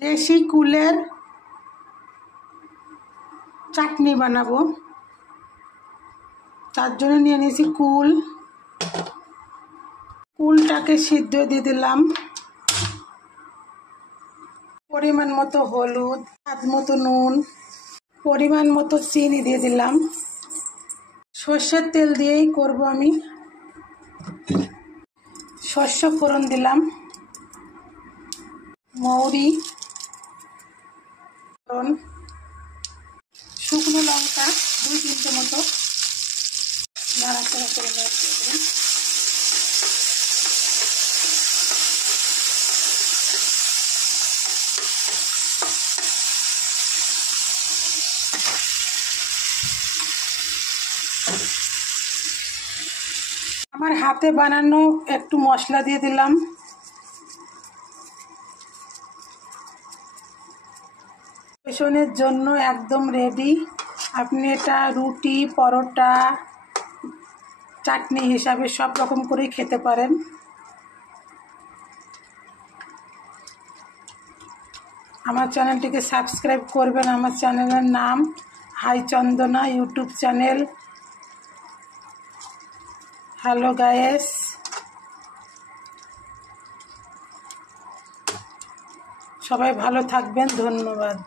দেশি কুলের চাটনি বানাবো। তার জন্য নিয়ে নিয়েছি কুলটাকে সিদ্ধ দিয়ে দিলাম, পরিমাণ মতো হলুদ, স্বাদ মতো নুন, পরিমাণ মতো চিনি দিয়ে দিলাম। সর্ষের তেল দিয়েই করব আমি। সর্ষ ফোড়ন দিলাম, মৌরি ফোড়ন, শুকনো লঙ্কা 2-3টে মতো নাড়াচাড়া করে নিয়ে আমার হাতে বানানো একটু মশলা দিয়ে দিলাম। পরিবেশনের জন্য একদম রেডি। আপনি এটা রুটি, পরোটা, চাটনি হিসাবে সব রকম করেই খেতে পারেন। আমার চ্যানেলটিকে সাবস্ক্রাইব করবেন। আমার চ্যানেলের নাম হাই চন্দনা ইউটিউব চ্যানেল। হ্যালো গাইস, সবাই ভালো থাকবেন। ধন্যবাদ।